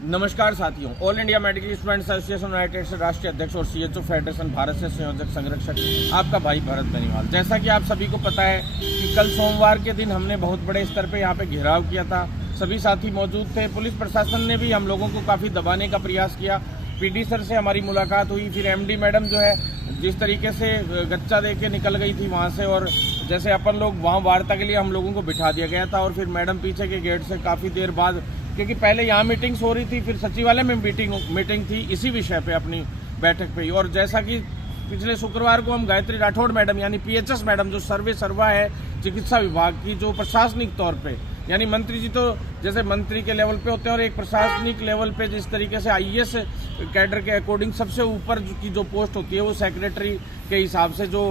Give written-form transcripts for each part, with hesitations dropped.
नमस्कार साथियों, all India medical students association United से राष्ट्रीय अध्यक्ष और सीएचओ फेडरेशन भारत से संयोजक संरक्षक आपका भाई भरत बेनीवाल। जैसा कि आप सभी को पता है कि कल सोमवार के दिन हमने बहुत बड़े स्तर पे यहाँ पे घेराव किया था। सभी साथी मौजूद थे। पुलिस प्रशासन ने भी हम लोगों को काफ़ी दबाने का प्रयास किया। पीडी सर से हमारी मुलाकात हुई, फिर एमडी मैडम जो है जिस तरीके से गच्चा दे के निकल गई थी वहाँ से, और जैसे अपन लोग वहाँ वार्ता के लिए हम लोगों को बिठा दिया गया था, और फिर मैडम पीछे के गेट से काफ़ी देर बाद, क्योंकि पहले यहाँ मीटिंग्स हो रही थी, फिर सचिवालय में मीटिंग थी इसी विषय पे अपनी बैठक पे ही। और जैसा कि पिछले शुक्रवार को हम गायत्री राठौड़ मैडम यानी पीएचएस मैडम जो सर्वा है चिकित्सा विभाग की, जो प्रशासनिक तौर पे यानी मंत्री जी तो जैसे मंत्री के लेवल पे होते हैं, और एक प्रशासनिक लेवल पे जिस तरीके से आईएएस कैडर के अकॉर्डिंग सबसे ऊपर की जो पोस्ट होती है वो सेक्रेटरी के हिसाब से जो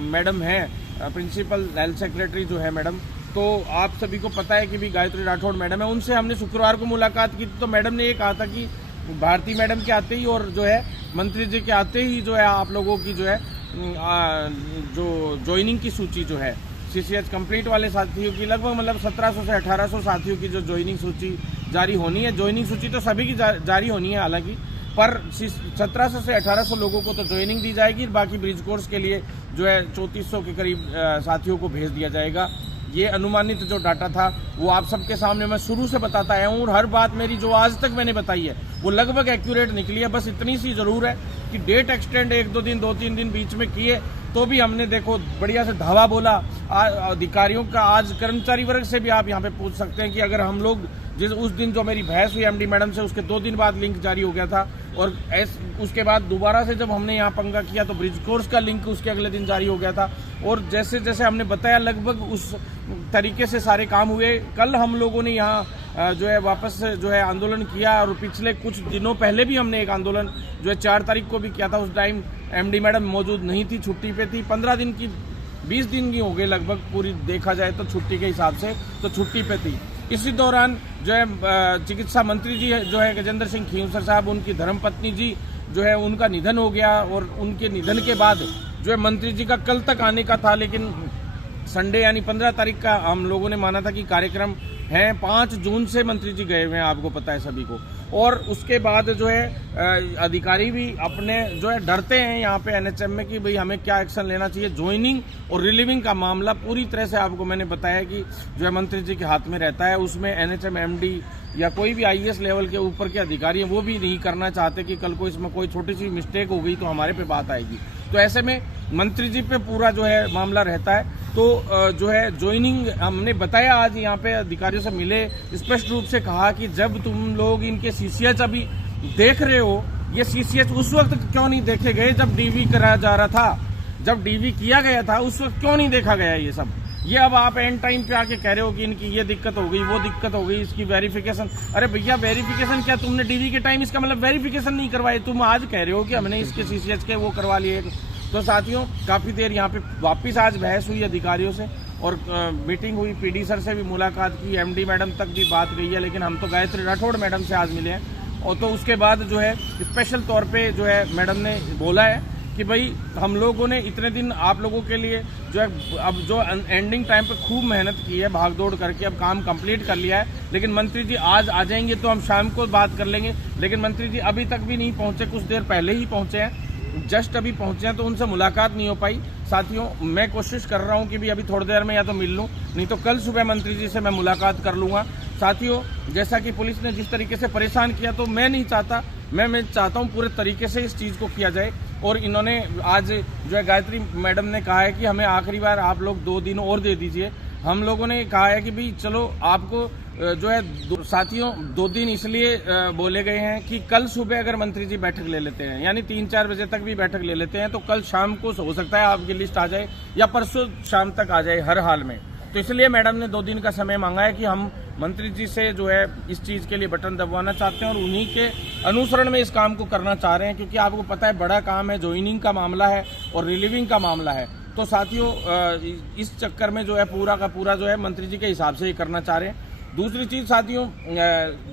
मैडम है, प्रिंसिपल हेल्थ सेक्रेटरी जो है मैडम, तो आप सभी को पता है कि भी गायत्री राठौड़ मैडम है। उनसे हमने शुक्रवार को मुलाकात की तो मैडम ने ये कहा था कि भारती मैडम के आते ही और जो है मंत्री जी के आते ही जो है आप लोगों की जो है जो ज्वाइनिंग की सूची जो है सीसीएच कंप्लीट वाले साथियों की लगभग मतलब 1700 से 1800 साथियों की जो ज्वाइनिंग सूची जारी होनी है। ज्वाइनिंग सूची तो सभी की जारी होनी है हालांकि, पर 1700 से 1800 लोगों को तो ज्वाइनिंग दी जाएगी। बाकी ब्रिज कोर्स के लिए जो है 3400 के करीब साथियों को भेज दिया जाएगा। ये अनुमानित जो डाटा था वो आप सबके सामने मैं शुरू से बताता आया हूँ, और हर बात मेरी जो आज तक मैंने बताई है वो लगभग एक्यूरेट निकली है। बस इतनी सी जरूर है कि डेट एक्सटेंड 1-2 दिन 2-3 दिन बीच में किए तो भी हमने देखो बढ़िया से धावा बोला अधिकारियों का। आज कर्मचारी वर्ग से भी आप यहाँ पे पूछ सकते हैं कि अगर हम लोग उस दिन जो मेरी बहस हुई एमडी मैडम से, उसके 2 दिन बाद लिंक जारी हो गया था, और उसके बाद दोबारा से जब हमने यहाँ पंगा किया तो ब्रिज कोर्स का लिंक उसके अगले दिन जारी हो गया था। और जैसे जैसे हमने बताया लगभग उस तरीके से सारे काम हुए। कल हम लोगों ने यहाँ जो है वापस जो है आंदोलन किया, और पिछले कुछ दिनों पहले भी हमने एक आंदोलन जो है 4 तारीख को भी किया था। उस टाइम एमडी मैडम मौजूद नहीं थी, छुट्टी पे थी। 15 दिन की 20 दिन की हो गई लगभग पूरी देखा जाए तो छुट्टी के हिसाब से, तो छुट्टी पे थी। इसी दौरान जो है चिकित्सा मंत्री जी जो है गजेंद्र सिंह खींवसर साहब, उनकी धर्मपत्नी जी जो है उनका निधन हो गया, और उनके निधन के बाद जो है मंत्री जी का कल तक आने का था, लेकिन संडे यानी 15 तारीख का हम लोगों ने माना था कि कार्यक्रम है। 5 जून से मंत्री जी गए हुए हैं, आपको पता है सभी को। और उसके बाद जो है अधिकारी भी अपने जो है डरते हैं यहाँ पे एनएचएम में कि भाई हमें क्या एक्शन लेना चाहिए। ज्वाइनिंग और रिलीविंग का मामला पूरी तरह से आपको मैंने बताया कि जो है मंत्री जी के हाथ में रहता है। उसमें एनएचएम एमडी या कोई भी आईएएस लेवल के ऊपर के अधिकारी हैं वो भी नहीं करना चाहते कि कल को इसमें कोई छोटी सी मिस्टेक हो गई तो हमारे पे बात आएगी। तो ऐसे में मंत्री जी पे पूरा जो है मामला रहता है। तो जो है ज्वाइनिंग हमने बताया, आज यहाँ पे अधिकारियों से मिले, स्पष्ट रूप से कहा कि जब तुम लोग इनके सीसीएच अभी देख रहे हो, ये सीसीएच उस वक्त क्यों नहीं देखे गए जब डीवी कराया जा रहा था, जब डीवी किया गया था उस वक्त क्यों नहीं देखा गया ये सब। ये अब आप एंड टाइम पे आके कह रहे हो कि इनकी ये दिक्कत हो गई, वो दिक्कत हो गई, इसकी वेरिफिकेशन। अरे भैया वेरिफिकेशन क्या, तुमने डीवी के टाइम इसका मतलब वेरिफिकेशन नहीं करवाए, तुम आज कह रहे हो कि हमने इसके सीसीएच के वो करवा लिए। तो साथियों काफ़ी देर यहाँ पे वापस आज बहस हुई अधिकारियों से, और मीटिंग हुई, पीडी सर से भी मुलाकात की, एमडी मैडम तक भी बात गई है, लेकिन हम तो गायत्री राठौड़ मैडम से आज मिले हैं। और तो उसके बाद जो है स्पेशल तौर पे जो है मैडम ने बोला है कि भाई हम लोगों ने इतने दिन आप लोगों के लिए जो है अब जो एंडिंग टाइम पे खूब मेहनत की है, भाग दौड़ करके अब काम कंप्लीट कर लिया है, लेकिन मंत्री जी आज आ जाएंगे तो हम शाम को बात कर लेंगे। लेकिन मंत्री जी अभी तक भी नहीं पहुंचे, कुछ देर पहले ही पहुंचे हैं, जस्ट अभी पहुंचे हैं, तो उनसे मुलाकात नहीं हो पाई। साथियों मैं कोशिश कर रहा हूं कि भी अभी थोड़ी देर में या तो मिल लूं, नहीं तो कल सुबह मंत्री जी से मैं मुलाकात कर लूंगा। साथियों जैसा कि पुलिस ने जिस तरीके से परेशान किया, तो मैं नहीं चाहता, मैं चाहता हूं पूरे तरीके से इस चीज़ को किया जाए। और इन्होंने आज जो है गायत्री मैडम ने कहा है कि हमें आखिरी बार आप लोग 2 दिन और दे दीजिए। हम लोगों ने कहा है कि भाई चलो आपको जो है साथियों 2 दिन इसलिए बोले गए हैं कि कल सुबह अगर मंत्री जी बैठक ले लेते हैं, यानी 3-4 बजे तक भी बैठक ले लेते हैं, तो कल शाम को हो सकता है आपकी लिस्ट आ जाए, या परसों शाम तक आ जाए हर हाल में। तो इसलिए मैडम ने 2 दिन का समय मांगा है कि हम मंत्री जी से जो है इस चीज़ के लिए बटन दबवाना चाहते हैं, और उन्हीं के अनुसरण में इस काम को करना चाह रहे हैं, क्योंकि आपको पता है बड़ा काम है, ज्वाइनिंग का मामला है और रिलीविंग का मामला है। तो साथियों इस चक्कर में जो है पूरा का पूरा जो है मंत्री जी के हिसाब से ही करना चाह रहे हैं। दूसरी चीज़ साथियों,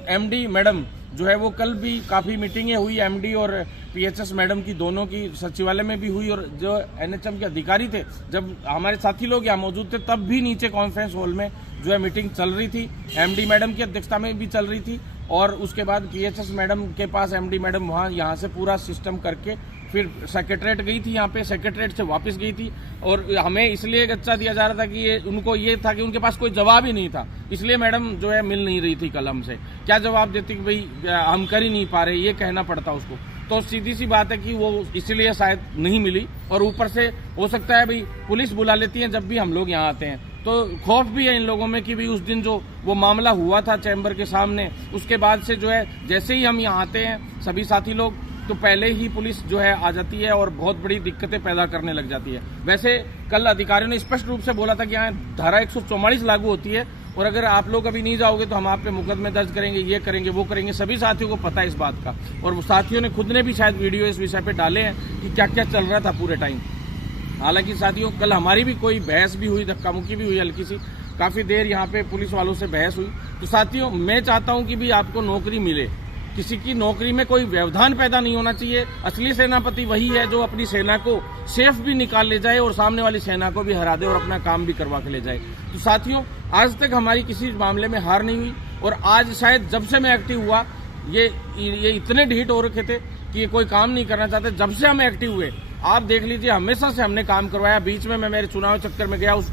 एमडी मैडम जो है वो कल भी काफ़ी मीटिंगें हुई, एमडी और पीएचएस मैडम की दोनों की सचिवालय में भी हुई, और जो एनएचएम के अधिकारी थे, जब हमारे साथी लोग यहाँ मौजूद थे तब भी नीचे कॉन्फ्रेंस हॉल में जो है मीटिंग चल रही थी, एमडी मैडम की अध्यक्षता में भी चल रही थी। और उसके बाद पीएचएस मैडम के पास एमडी मैडम वहाँ यहाँ से पूरा सिस्टम करके फिर सेक्रेटरीट गई थी, यहाँ पे सेक्रेटरीट से वापस गई थी। और हमें इसलिए गच्चा दिया जा रहा था कि ये उनको ये था कि उनके पास कोई जवाब ही नहीं था, इसलिए मैडम जो है मिल नहीं रही थी कल हमसे। क्या जवाब देती कि भाई हम कर ही नहीं पा रहे, ये कहना पड़ता उसको। तो सीधी सी बात है कि वो इसलिए शायद नहीं मिली। और ऊपर से हो सकता है भाई पुलिस बुला लेती है जब भी हम लोग यहाँ आते हैं, तो खौफ भी है इन लोगों में कि भाई उस दिन जो वो मामला हुआ था चैम्बर के सामने, उसके बाद से जो है जैसे ही हम यहाँ आते हैं सभी साथी लोग, तो पहले ही पुलिस जो है आ जाती है और बहुत बड़ी दिक्कतें पैदा करने लग जाती है। वैसे कल अधिकारियों ने स्पष्ट रूप से बोला था कि यहाँ धारा 144 लागू होती है और अगर आप लोग अभी नहीं जाओगे तो हम आप पे मुकदमे दर्ज करेंगे, ये करेंगे, वो करेंगे। सभी साथियों को पता है इस बात का, और वो साथियों ने खुद ने भी शायद वीडियो इस विषय पे डाले हैं कि क्या क्या चल रहा था पूरे टाइम। हालांकि साथियों कल हमारी भी कोई बहस भी हुई, धक्का मुक्की भी हुई हल्की सी, काफी देर यहाँ पे पुलिस वालों से बहस हुई। तो साथियों मैं चाहता हूँ कि भी आपको नौकरी मिले, किसी की नौकरी में कोई व्यवधान पैदा नहीं होना चाहिए। असली सेनापति वही है जो अपनी सेना को सेफ भी निकाल ले जाए और सामने वाली सेना को भी हरा दे और अपना काम भी करवा के ले जाए। तो साथियों आज तक हमारी किसी मामले में हार नहीं हुई, और आज शायद जब से मैं एक्टिव हुआ ये इतने ढीठ हो रखे थे कि ये कोई काम नहीं करना चाहते। जब से हम एक्टिव हुए आप देख लीजिए हमेशा से हमने काम करवाया। बीच में मैं मेरे चुनाव चक्कर में गया, उस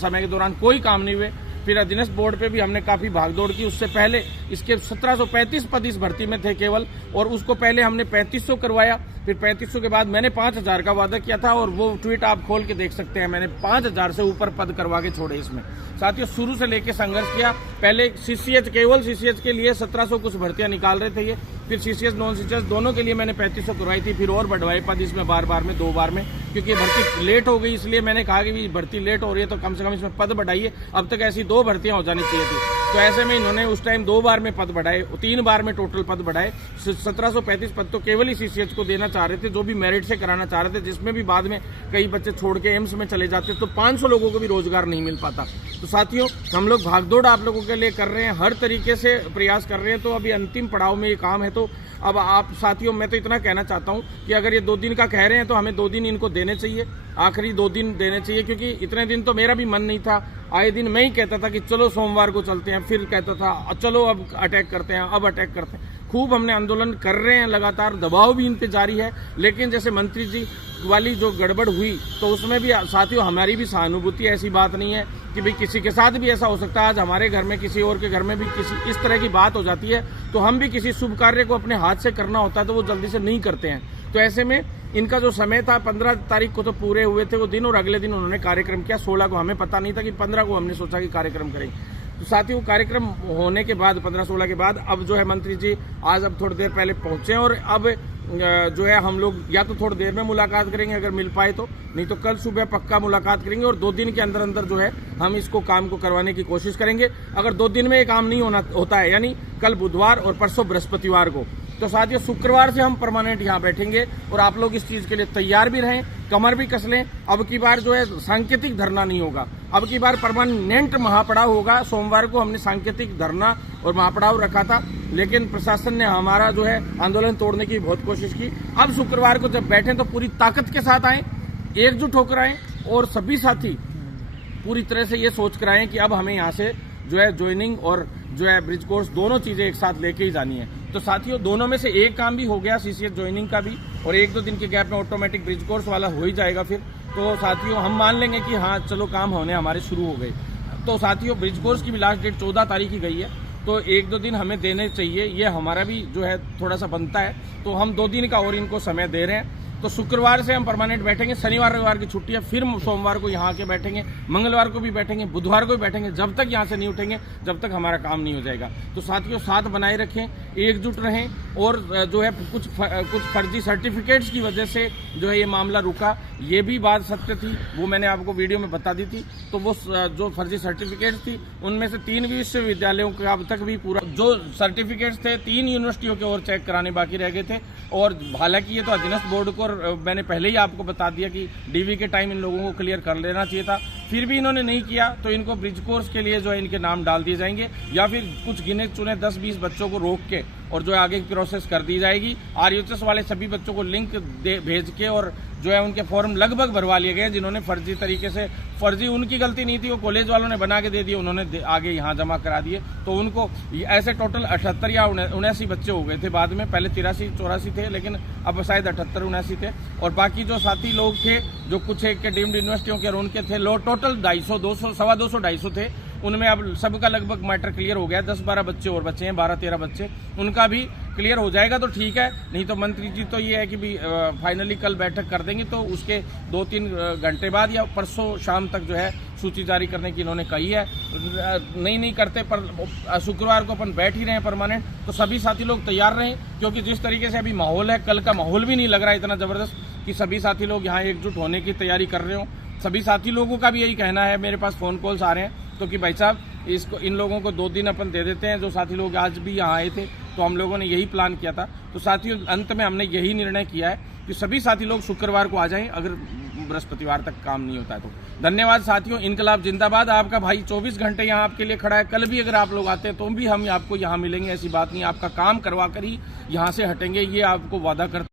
समय के दौरान कोई काम नहीं हुए। फिर अधीनस्थ बोर्ड पे भी हमने काफी भागदौड़ की। उससे पहले इसके 1735 पद इस भर्ती में थे केवल, और उसको पहले हमने 3500 करवाया। फिर 3500 के बाद मैंने 5000 का वादा किया था, और वो ट्वीट आप खोल के देख सकते हैं। मैंने 5000 से ऊपर पद करवा के छोड़े इसमें। साथियों शुरू से लेके संघर्ष किया। पहले सीसीएच, केवल सीसीएच के लिए 1700 कुछ भर्तियां निकाल रहे थे ये, फिर सीसीएच नॉन सीसीएच दोनों के लिए मैंने 3500 करवाई थी। फिर और बढ़वाए पद इसमें बार बार में 2 बार में, क्योंकि भर्ती लेट हो गई इसलिए मैंने कहा कि भर्ती लेट हो रही है तो कम से कम इसमें पद बढ़ाइए। अब तक ऐसी 2 भर्तियां हो जानी चाहिए थी, तो ऐसे में इन्होंने उस टाइम 2 बार में पद बढ़ाए, 3 बार में टोटल पद बढ़ाए। 1735 पद तो केवल ही सीसीएच को देना चाह रहे थे, जो भी मेरिट से कराना चाह रहे थे, जिसमें भी बाद में कई बच्चे छोड़ के एम्स में चले जाते, तो 500 लोगों को भी रोजगार नहीं मिल पाता। तो साथियों हम लोग भागदौड़ आप लोगों के लिए कर रहे हैं, हर तरीके से प्रयास कर रहे हैं। तो अभी अंतिम पड़ाव में ये काम है। तो अब आप साथियों मैं तो इतना कहना चाहता हूं कि अगर ये 2 दिन का कह रहे हैं तो हमें 2 दिन इनको देने चाहिए, आखिरी 2 दिन देने चाहिए, क्योंकि इतने दिन तो मेरा भी मन नहीं था। आए दिन मैं ही कहता था कि चलो सोमवार को चलते हैं, फिर कहता था चलो अब अटैक करते हैं, अब अटैक करते हैं। खूब हमने आंदोलन कर रहे हैं, लगातार दबाव भी इन पे जारी है। लेकिन जैसे मंत्री जी वाली जो गड़बड़ हुई तो उसमें भी साथियों हमारी भी सहानुभूति, ऐसी बात नहीं है कि भाई किसी के साथ भी ऐसा हो सकता है। आज हमारे घर में किसी और के घर में भी किसी इस तरह की बात हो जाती है, तो हम भी किसी शुभ कार्य को अपने हाथ से करना होता है तो वो जल्दी से नहीं करते हैं। तो ऐसे में इनका जो समय था 15 तारीख को तो पूरे हुए थे वो दिन, और अगले दिन उन्होंने कार्यक्रम किया। 16 को हमें पता नहीं था कि 15 को हमने सोचा कि कार्यक्रम करेंगे। तो साथियों कार्यक्रम होने के बाद 15-16 के बाद अब जो है मंत्री जी आज अब थोड़ी देर पहले पहुंचे, और अब जो है हम लोग या तो थोड़ी देर में मुलाकात करेंगे अगर मिल पाए तो, नहीं तो कल सुबह पक्का मुलाकात करेंगे, और 2 दिन के अंदर अंदर जो है हम इसको काम को करवाने की कोशिश करेंगे। अगर 2 दिन में ये काम नहीं होता है, यानी कल बुधवार और परसों बृहस्पतिवार को, तो साथियों शुक्रवार से हम परमानेंट यहाँ बैठेंगे। और आप लोग इस चीज के लिए तैयार भी रहें, कमर भी कस लें। अब की बार जो है सांकेतिक धरना नहीं होगा, अब की बार परमानेंट महापड़ाव होगा। सोमवार को हमने सांकेतिक धरना और महापड़ाव रखा था, लेकिन प्रशासन ने हमारा जो है आंदोलन तोड़ने की बहुत कोशिश की। अब शुक्रवार को जब बैठे तो पूरी ताकत के साथ आए, एकजुट होकर आए, और सभी साथी पूरी तरह से ये सोच कर आए कि अब हमें यहाँ से जो है ज्वाइनिंग और जो है ब्रिज कोर्स दोनों चीजें एक साथ लेके ही जानी है। तो साथियों दोनों में से एक काम भी हो गया, सीसीएच ज्वाइनिंग का भी, और 1-2 दिन के गैप में ऑटोमेटिक ब्रिज कोर्स वाला हो ही जाएगा। फिर तो साथियों हम मान लेंगे कि हाँ चलो काम होने हमारे शुरू हो गए। तो साथियों ब्रिज कोर्स की भी लास्ट डेट 14 तारीख ही गई है, तो 1-2 दिन हमें देने चाहिए, ये हमारा भी जो है थोड़ा सा बनता है। तो हम 2 दिन का और इनको समय दे रहे हैं। तो शुक्रवार से हम परमानेंट बैठेंगे, शनिवार रविवार की छुट्टी है, फिर सोमवार को यहाँ के बैठेंगे, मंगलवार को भी बैठेंगे, बुधवार को भी बैठेंगे, जब तक यहाँ से नहीं उठेंगे जब तक हमारा काम नहीं हो जाएगा। तो साथियों साथ बनाए रखें, एकजुट रहें, और जो है कुछ फर्जी सर्टिफिकेट्स की वजह से जो है ये मामला रुका, ये भी बात सत्य थी, वो मैंने आपको वीडियो में बता दी थी। तो वो जो फर्जी सर्टिफिकेट्स थी उनमें से 3 विश्वविद्यालयों का अब तक भी पूरा जो सर्टिफिकेट्स थे 3 यूनिवर्सिटियों के और चेक कराने बाकी रह गए थे। और हालांकि ये तो अधीनस्थ बोर्ड को मैंने पहले ही आपको बता दिया कि डीवी के टाइम इन लोगों को क्लियर कर लेना चाहिए था, फिर भी इन्होंने नहीं किया। तो इनको ब्रिज कोर्स के लिए जो है इनके नाम डाल दिए जाएंगे, या फिर कुछ गिने चुने 10-20 बच्चों को रोक के और जो है आगे की प्रोसेस कर दी जाएगी। आरयूएचएस वाले सभी बच्चों को लिंक भेज के और जो है उनके फॉर्म लगभग भरवा लिए गए, जिन्होंने फर्जी तरीके से, फर्जी उनकी गलती नहीं थी, वो कॉलेज वालों ने बना के दे दिए, उन्होंने आगे यहाँ जमा करा दिए। तो उनको ऐसे टोटल 78 या 79 बच्चे हो गए थे बाद में, पहले 83-84 थे, लेकिन अब शायद 78-79 थे। और बाकी जो साथी लोग थे, जो कुछ एक के डीम्ड यूनिवर्सिटियों के और उनके थे, लो टोटल 250, 200, 250, 250 थे। उनमें अब सबका लगभग मैटर क्लियर हो गया। 10-12 बच्चे और बच्चे हैं, 12-13 बच्चे, उनका भी क्लियर हो जाएगा तो ठीक है, नहीं तो मंत्री जी तो ये है कि भी फाइनली कल बैठक कर देंगे, तो उसके 2-3 घंटे बाद या परसों शाम तक जो है सूची जारी करने की इन्होंने कही है। नहीं करते पर शुक्रवार को अपन बैठ ही रहे हैं परमानेंट, तो सभी साथी लोग तैयार रहें, क्योंकि जिस तरीके से अभी माहौल है, कल का माहौल भी नहीं लग रहा है इतना जबरदस्त कि सभी साथी लोग यहाँ एकजुट होने की तैयारी कर रहे हो। सभी साथी लोगों का भी यही कहना है, मेरे पास फोन कॉल्स आ रहे हैं तो कि भाई साहब इन लोगों को 2 दिन अपन दे देते हैं। जो साथी लोग आज भी यहाँ आए थे, तो हम लोगों ने यही प्लान किया था। तो साथियों, अंत में हमने यही निर्णय किया है कि सभी साथी लोग शुक्रवार को आ जाएं, अगर बृहस्पतिवार तक काम नहीं होता है तो। धन्यवाद साथियों, इनकलाब जिंदाबाद। आपका भाई 24 घंटे यहाँ आपके लिए खड़ा है। कल भी अगर आप लोग आते हैं तो भी हम आपको यहाँ मिलेंगे, ऐसी बात नहीं। आपका काम करवा कर ही यहाँ से हटेंगे, ये आपको वादा करते